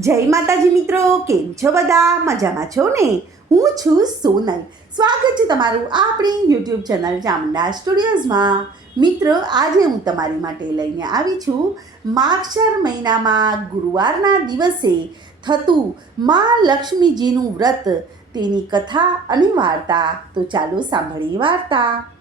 જય માતાજી મિત્રો, કેમ છો બધા? મજામાં છો ને? હું છું સોનલ. સ્વાગત છે તમારું આપણી યુટ્યુબ ચેનલ ચામુંડા સ્ટુડિયોઝમાં. મિત્રો, આજે હું તમારી માટે લઈને આવી છું માક્ષર મહિનામાં ગુરુવારના દિવસે થતું મા લક્ષ્મીજીનું વ્રત. તેની કથા અને વાર્તા. તો ચાલો સાંભળીએ વાર્તા.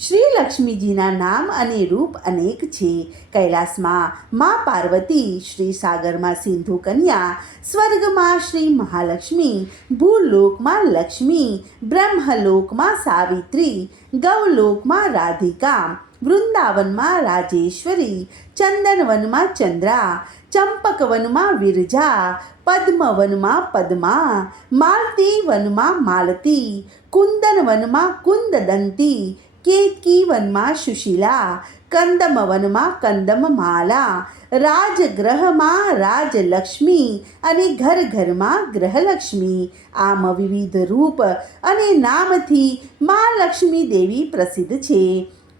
શ્રી લક્ષ્મીજીના નામ અને રૂપ અનેક છે. કૈલાસમાં મા પાર્વતી, શ્રી સાગરમાં સિંધુ કન્યા, સ્વર્ગમાં શ્રી મહાલક્ષ્મી, ભૂલોકમાં લક્ષ્મી, બ્રહ્મલોકમાં સાવિત્રી, ગૌલોકમાં રાધિકા, વૃંદાવનમાં રાજેશ્વરી, ચંદનવનમાં ચંદ્રા, ચંપકવનમાં વિરજા, પદ્મવનમાં પદ્મા માલતી વનમાં માલતી, કુંદનવનમાં કુંદદંતી કેતકી વનમાં સુશીલા કંદમ વનમાં કંદમમાલા રાજગ્રહમાં રાજલક્ષ્મી અને ઘર ઘરમાં ગ્રહલક્ષ્મી આમ વિવિધ રૂપ અને નામથી મા લક્ષ્મી દેવી પ્રસિદ્ધ છે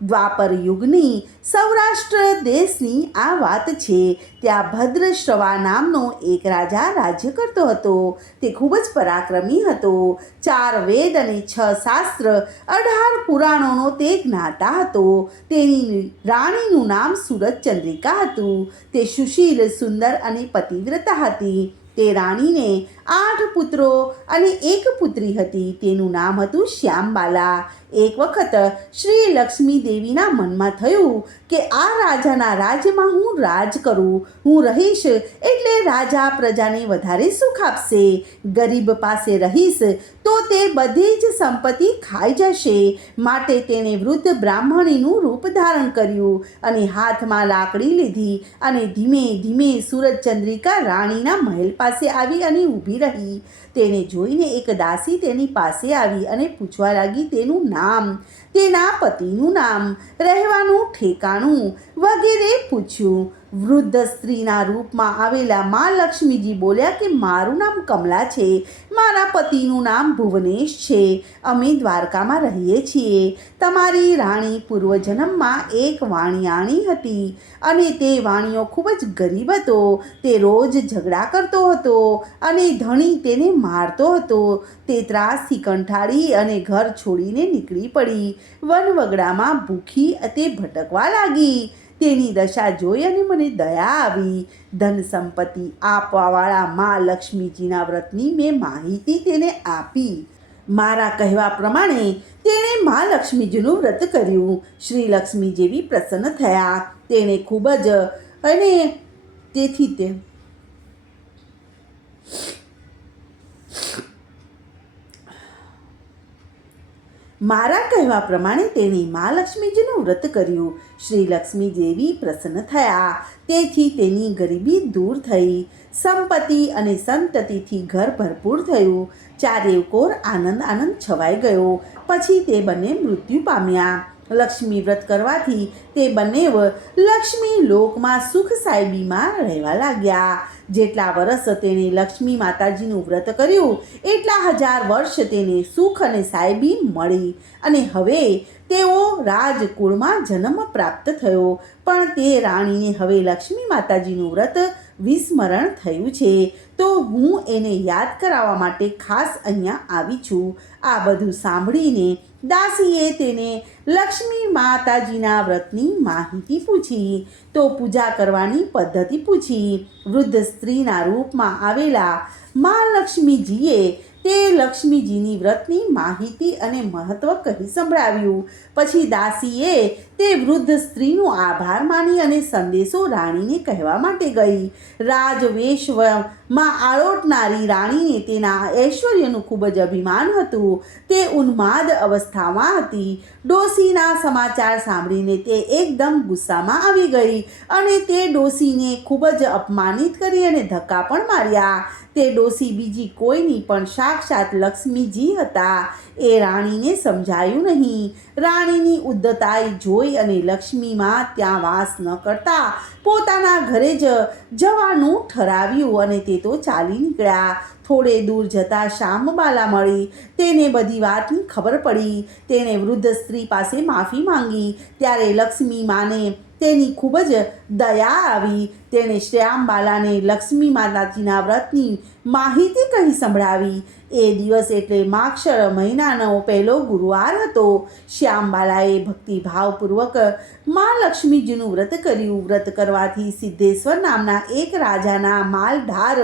દ્વાપર યુગની સૌરાષ્ટ્ર દેશની આ વાત છે. ત્યાં ભદ્રશ્રવા નામનો એક રાજા રાજ્ય કરતો હતો. તે ખૂબ જ પરાક્રમી હતો. ચાર વેદ અને છ શાસ્ત્ર, અઢાર પુરાણોનો તે જ્ઞાતા હતો. તેની રાણીનું નામ સુરત ચંદ્રિકા હતું. તે સુશીલ, સુંદર અને પતિવ્રતા હતી. તે રાણીને આઠ પુત્રો અને એક પુત્રી હતી. તેનું નામ હતું શ્યામબાલા. એક વખત શ્રી લક્ષ્મી દેવીના મનમાં થયું કે આ રાજાના રાજ્યમાં હું રાજ કરું, હું રહીશ એટલે રાજા પ્રજાને વધારે સુખ આપશે. ગરીબ પાસે રહીશ તો તે બધી જ સંપત્તિ ખાઈ જશે. માટે તેણે વૃદ્ધ બ્રાહ્મણીનું રૂપ ધારણ કર્યું અને હાથમાં લાકડી લીધી અને ધીમે ધીમે સુરત ચંદ્રિકા રાણીના મહેલ પાસે આવી અને ઊભી રહી. તેને જોઈને એક દાસી તેની પાસે આવી અને પૂછવા લાગી તેનું નામ તેના પતિનું નામ રહેવાનું ઠેકાણું વગેરે પૂછ્યું, વૃદ્ધ સ્ત્રીના રૂપમાં આવેલા મા લક્ષ્મીજી બોલ્યા કે, મારું નામ કમલા છે, મારા પતિનું નામ ભુવનેશ છે, અમે દ્વારકામાં રહીએ છીએ. તમારી રાણી પૂર્વજન્મમાં એક વાણિયાણી હતી અને તે વાણિયો ખૂબ જ ગરીબ હતો. તે રોજ ઝઘડા કરતો હતો અને ધણી તેને મારતો હતો. તે ત્રાસથી કંઠાળી અને ઘર છોડીને નીકળી પડી. વનવગડામાં ભૂખી તે ભટકવા લાગી. તેની દશા જોઈ અને મને દયા આવી. ધન સંપત્તિ આપવાવાળા મા લક્ષ્મીજીના વ્રતની મેં માહિતી તેને આપી. મારા કહેવા પ્રમાણે તેણે મા લક્ષ્મીજીનું વ્રત કર્યું. શ્રી લક્ષ્મી જેવી પ્રસન્ન થયા. તેણે ખૂબ જ અને તેથી તે મારા કહેવા પ્રમાણે તેણે મા લક્ષ્મીજીનું વ્રત કર્યું. શ્રી લક્ષ્મી દેવી પ્રસન્ન થયા. તેથી તેની ગરીબી દૂર થઈ. સંપત્તિ અને સંતતિથી ઘર ભરપૂર થયું. ચારેવ કોર આનંદ આનંદ છવાઈ ગયો. પછી તે બંને મૃત્યુ પામ્યા. લક્ષ્મી વ્રત કરવાથી તે બંને લક્ષ્મી લોકમાં સુખ સાહેબીમાં રહેવા લાગ્યા. જેટલા વર્ષ તેણે લક્ષ્મી માતાજીનું વ્રત કર્યું, એટલા હજાર વર્ષ તેને સુખ અને સાહેબી મળી. અને હવે તેઓ રાજકુળમાં જન્મ પ્રાપ્ત થયો. પણ તે રાણીને હવે લક્ષ્મી માતાજીનું વ્રત વિસ્મરણ થયું છે. તો હું એને યાદ કરાવવા માટે ખાસ અહીંયા આવી છું. આ બધું સાંભળીને દાસીએ તેને લક્ષ્મી માતાજીના વ્રતની માહિતી પૂછી, તો પૂજા કરવાની પદ્ધતિ પૂછી. વૃદ્ધ સ્ત્રીના રૂપમાં આવેલા મા લક્ષ્મીજીએ તે લક્ષ્મીજીની વ્રતની માહિતી અને મહત્વ કહી સંભળાવ્યું. પછી દાસીએ તે વૃદ્ધ સ્ત્રીનો આભાર માની અને સંદેશો રાણીને કહેવા માટે ગઈ. રાજવેશમાં આળોટનારી રાણીને તેના ઐશ્વર્યનું ખૂબ જ અભિમાન હતું. તે ઉન્માદ અવસ્થામાં હતી. ડોસીના સમાચાર સાંભળીને તે એકદમ ગુસ્સામાં આવી ગઈ અને તે ડોસીને ખૂબ જ અપમાનિત કરી અને ધક્કા પણ માર્યા. તે ડોસી બીજી કોઈની પણ સાક્ષાત લક્ષ્મીજી હતા. એ રાણીને સમજાયું નહીં. રાણીની ઉદ્ધતાઈ જોઈ અને લક્ષ્મીમાં ત્યાં વાસ ન કરતા પોતાના ઘરે જ જવાનું ઠરાવ્યું અને તે તો ચાલી નીકળ્યા. થોડે દૂર જતાં શ્યામબાલા મળી. તેને બધી વાતની ખબર પડી. તેણે વૃદ્ધ સ્ત્રી પાસે માફી માંગી. ત્યારે લક્ષ્મી માને તેની ખૂબ જ દયા આવી. તેણે શ્યામબાલાને લક્ષ્મી માતાજીના વ્રતની માહિતી કહી સંભળાવી. એ દિવસ એટલે માક્ષર મહિનાનો પહેલો ગુરુવાર હતો. શ્યામબાલાએ ભક્તિભાવપૂર્વક મા લક્ષ્મીજીનું વ્રત કર્યું. વ્રત કરવાથી સિદ્ધેશ્વર નામના એક રાજાના માલધાર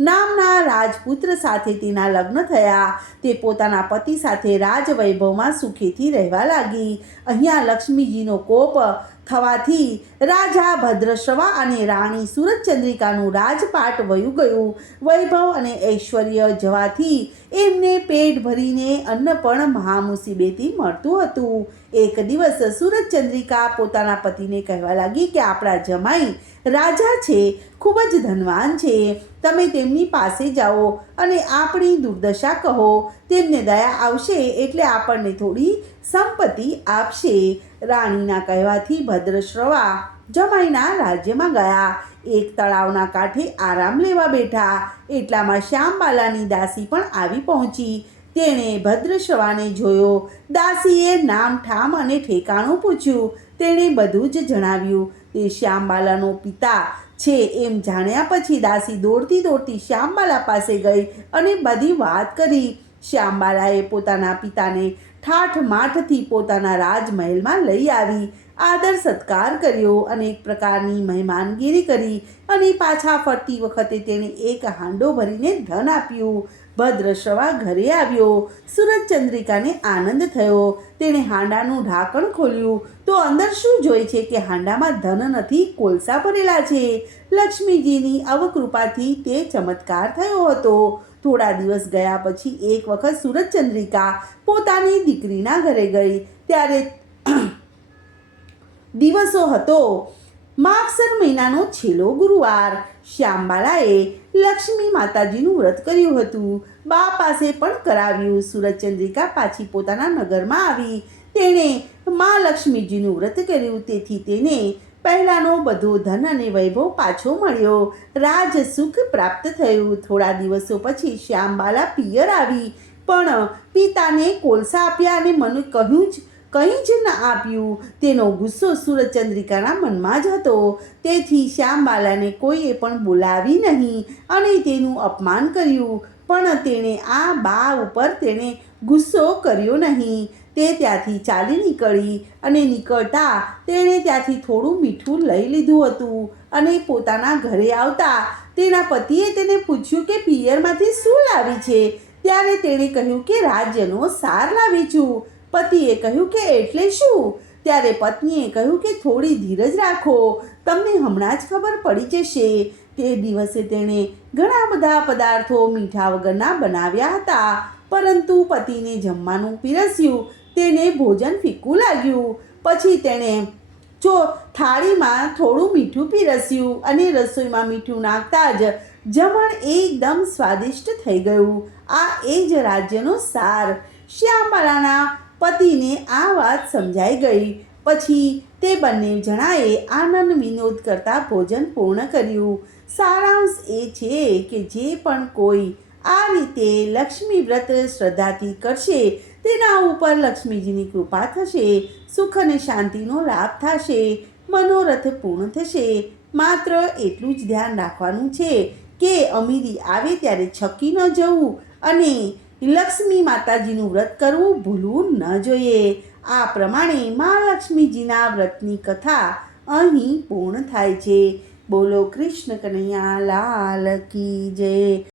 નામના રાજપુત્ર સાથે તેના લગ્ન થયા. તે પોતાના પતિ સાથે રાજવૈભવમાં સુખેથી રહેવા લાગી. અહીંયા લક્ષ્મીજીનો કોપ થવાથી રાજા ભદ્રશ્રવા અને રાણી સુરતચંદ્રિકાનું રાજપાટ વયું ગયું. વૈભવ અને ઐશ્વર્ય જવાથી એમને પેટ ભરીને અન્ન પણ મહામુસીબેથી મળતું હતું. એક દિવસ સુરતચંદ્રિકા પોતાના પતિને કહેવા લાગી કે આપણા જમાઈ રાજા છે, ખૂબ જ ધનવાન છે. તમે તેમની પાસે જાઓ અને આપણી દુર્દશા કહો. તેમને દયા આવશે એટલે આપણને થોડી સંપત્તિ આપશે. રાણીના કહેવાથી ભદ્રશ્રવા જમાઈના રાજ્યમાં ગયા. એક તળાવના કાંઠે આરામ લેવા બેઠા. એટલામાં શ્યામબાલાની દાસી પણ આવી પહોંચી. તેણે ભદ્રશ્રવાને જોયો. દાસીએ નામ, ઠામ અને ઠેકાણું પૂછ્યું. તેણે બધું જ જણાવ્યું. તે શ્યામબાલાનો પિતા છે એમ જાણ્યા પછી દાસી દોડતી દોડતી શ્યામબાલા પાસે ગઈ અને બધી વાત કરી. શ્યામબાલાએ પોતાના પિતાને ઠાઠ માઠથી પોતાના રાજમહેલમાં લઈ આવી, આદર સત્કાર કર્યો અનેક પ્રકારની મહેમાનગીરી કરી અને પાછા ફરતી વખતે તેણે એક હાંડો ભરીને ધન આપ્યું. ભદ્રશ્રવા ઘરે આવ્યો. સુરતચંદ્રિકાને આનંદ થયો. તેણે હાંડાનું ઢાંકણ ખોલ્યું. તો અંદર શું જોઈ છે કે હાંડામાં ધન નથી, કોલસા ભરેલા છે? લક્ષ્મીજીની અવકૃપાથી તે ચમત્કાર થયો હતો. થોડા દિવસ ગયા પછી એક વખત સુરતચંદ્રિકા પોતાની દીકરીના ઘરે ગઈ. ત્યારે દિવસો હતો. માગસર મહિનાનો છેલ્લો ગુરુવાર. શ્યામબાલાએ લક્ષ્મી માતાજીનું વ્રત કર્યું હતું. બા પાસે પણ કરાવ્યું. સુરતચંદ્રિકા પાછી પોતાના નગરમાં આવી. તેણે મા લક્ષ્મીજીનું વ્રત કર્યું. તેથી તેને પહેલાંનો બધો ધન અને વૈભવ પાછો મળ્યો. રાજ સુખ પ્રાપ્ત થયું. થોડા દિવસો પછી શ્યામબાલા પિયર આવી. પણ પિતાને કોલસા આપ્યા અને મને કહ્યું જ કંઈ જ ન આપ્યું. તેનો ગુસ્સો સુરચંદ્રિકાના મનમાં જ હતો. તેથી શ્યામબાલાને કોઈએ પણ બોલાવી નહીં અને તેનું અપમાન કર્યું. પણ તેણે આ બા ઉપર તેણે ગુસ્સો કર્યો નહીં. તે ત્યાંથી ચાલી નીકળી અને નીકળતા તેણે ત્યાંથી થોડું મીઠું લઈ લીધું હતું અને પોતાના ઘરે આવતા તેના પતિએ તેને પૂછ્યું કે પિયરમાંથી શું લાવી છે? ત્યારે તેણે કહ્યું કે રાજ્યનો સાર લાવી છું. પતિએ કહ્યું કે એટલે શું? ત્યારે પત્નીએ કહ્યું કે થોડી ધીરજ રાખો. તમને હમણાં જ ખબર પડી જશે. તે દિવસે તેણે ઘણા બધા પદાર્થો મીઠા વગરના બનાવ્યા હતા. પરંતુ પતિને જમવાનું પીરસ્યું. તેને ભોજન ફીકું લાગ્યું. પછી તેણે જો થાળીમાં થોડું મીઠું પીરસ્યું અને રસોઈમાં મીઠું નાખતા જ જમણ એકદમ સ્વાદિષ્ટ થઈ ગયું. આ એ જ રાજ્યનો સાર. શ્યામબાલાના પતિને આ વાત સમજાઈ ગઈ. પછી તે બંને જણાએ આનંદ વિનોદ કરતા ભોજન પૂર્ણ કર્યું. સારાંશ એ છે કે જે પણ કોઈ આ રીતે લક્ષ્મી વ્રત શ્રદ્ધાથી કરશે, તેના ઉપર લક્ષ્મીજીની કૃપા થશે, સુખ અને શાંતિનો લાભ થશે, મનોરથ પૂર્ણ થશે. માત્ર એટલું જ ધ્યાન રાખવાનું છે કે અમીરી આવે ત્યારે છકી ન જવું અને લક્ષ્મી માતાજીનું વ્રત કરવું ભૂલવું ન જોઈએ. આ પ્રમાણે મા લક્ષ્મીજીના વ્રતની કથા અહીં પૂર્ણ થાય છે. બોલો કૃષ્ણ કનૈયા, લાલ કી જય.